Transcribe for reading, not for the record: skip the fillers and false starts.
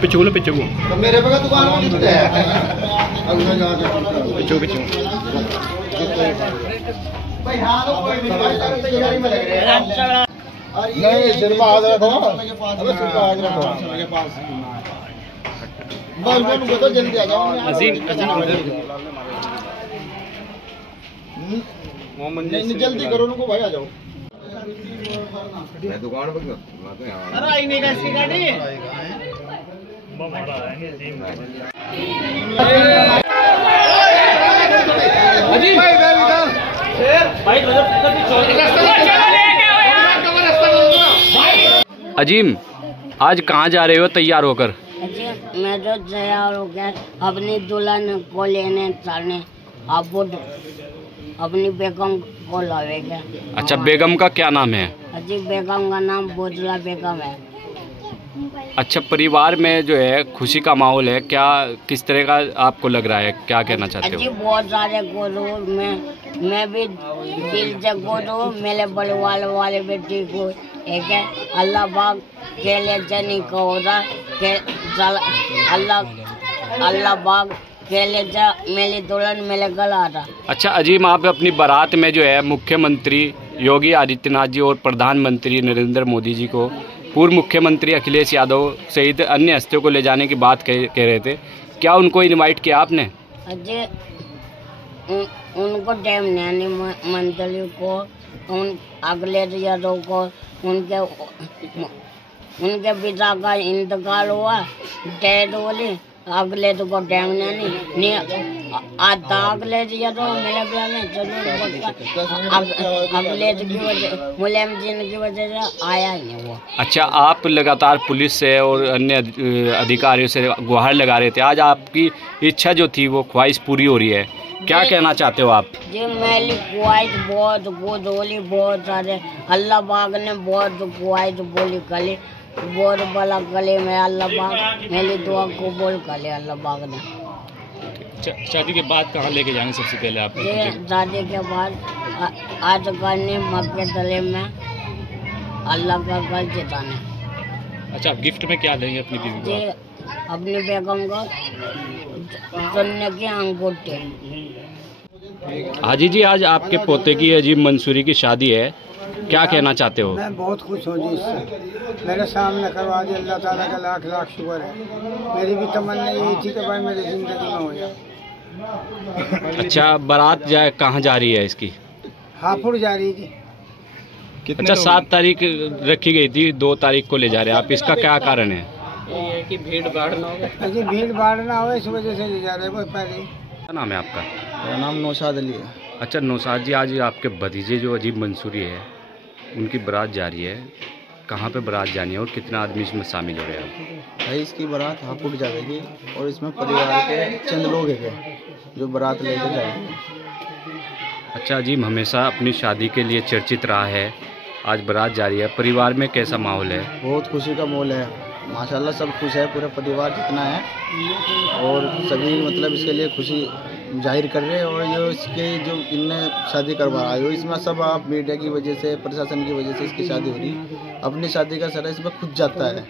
पिचू मेरे बगल दुकान में कितने है पिचू भाई हां तो कोई भी तैयारी में लग रहे हैं नहीं सिर पे हाथ रखो अबे सिर पे हाथ रखो मेरे पास बस बोलो तो जल्दी आ जाओ नहीं जल्दी करो उनको भाई आ जाओ मैं दुकान पर अरे आई नहीं का इसकी गाड़ी अजीम, आज कहाँ जा रहे हो तैयार होकर? मैं तो तैयार हो गया अपनी दुल्हन को लेने चलने, अब अपनी बेगम को लावेगा। अच्छा, बेगम का क्या नाम है? अजी बेगम का नाम बोतला बेगम है। अच्छा, परिवार में जो है खुशी का माहौल है क्या? किस तरह का आपको लग रहा है, क्या कहना चाहते हो? बहुत सारे गोदू मैं भी दिल से गोदू, मेरे परिवार वाले भी ठीक हो। एक है अल्लाह पाक के लिए जनी को होता के अल्लाह पाक के लिए मेरी दुल्हन मेरे गला आता। अच्छा अजीम, आप अपनी बारात में जो है मुख्यमंत्री योगी आदित्यनाथ जी और प्रधानमंत्री नरेंद्र मोदी जी को, पूर्व मुख्यमंत्री अखिलेश यादव सहित अन्य हस्तियों को ले जाने की बात कह रहे थे, क्या उनको इनवाइट किया आपने? अजय उनको टाइम नहीं, मंत्री को, उन अखिलेश यादव को, उनके पिता का इंतकाल हुआ, डेथ बोली, अखिलेश को टाइम नहीं आता। अखिलेश यादव मेरे प्यार में अखिलेश की वजह, मुलायम सिंह की वजह से आया ही नहीं वो। अच्छा, आप लगातार पुलिस से और अन्य अधिकारियों से गुहार लगा रहे थे, आज आपकी इच्छा जो थी वो ख्वाहिश पूरी हो रही है, क्या कहना चाहते हो आप? जी मेरी ख्वाहिश बहुत बोली, बहुत सारे अल्लाह पाक ने बहुत ख्वाहिश बोली कली, बहुत बड़ा गले में अल्लाह पाक मेरी दुआ को बोल कले अल्लाह पाक ने। शादी के बाद कहाँ लेके जाएंगे सबसे पहले आप? शादी के बाद आज करने मक्के तले में अल्लाह का घर जिताने। अच्छा, गिफ्ट में क्या देंगे अपनी बीवी को? अपनी बेगम को सोने के अंगूठे। हाजी जी, आज आपके पोते की अजीब मंसूरी की शादी है, क्या कहना चाहते हो? मैं बहुत खुश हूँ जी इससे, मेरे सामने करवा दिया, अल्लाह ताला का लाख लाख शुक्र है। मेरी भी तमन्ना यही थी कि भाई मेरी जिंदगी में हो जाए। अच्छा, बारात जाए कहाँ जा रही है इसकी? हापुड़ जा रही थी। अच्छा, 7 तारीख रखी गई थी, 2 तारीख को ले जा रहे हैं आप, इसका क्या कारण है? ये कि भीड़ भाड़ ना हो, अजी भीड़ भाड़ ना हो इस वजह से ले जा रहे हैं पहले। क्या नाम है आपका? मेरा नाम नौशाद अली है। अच्छा नौशाद जी, आज आपके भतीजे जो अजीब मंसूरी है उनकी बारात जा रही है, कहाँ पे बारात जानी है और कितना आदमी इसमें शामिल हो रहे हैं? भाई इसकी बारात हापुड़ जाएगी और इसमें परिवार के चंद लोग हैं जो बारात लेकर जाएंगे। अच्छा अजीब हमेशा अपनी शादी के लिए चर्चित रहा है, आज बारात जा रही है, परिवार में कैसा माहौल है? बहुत खुशी का माहौल है माशाल्लाह, सब खुश है, पूरा परिवार जितना है और सभी मतलब इसके लिए खुशी जाहिर कर रहे हैं। और जो इसके जो इनने शादी करवा रहा है इसमें सब आप मीडिया की वजह से, प्रशासन की वजह से इसकी शादी हो रही, अपनी शादी का सर इसमें खुद जाता है।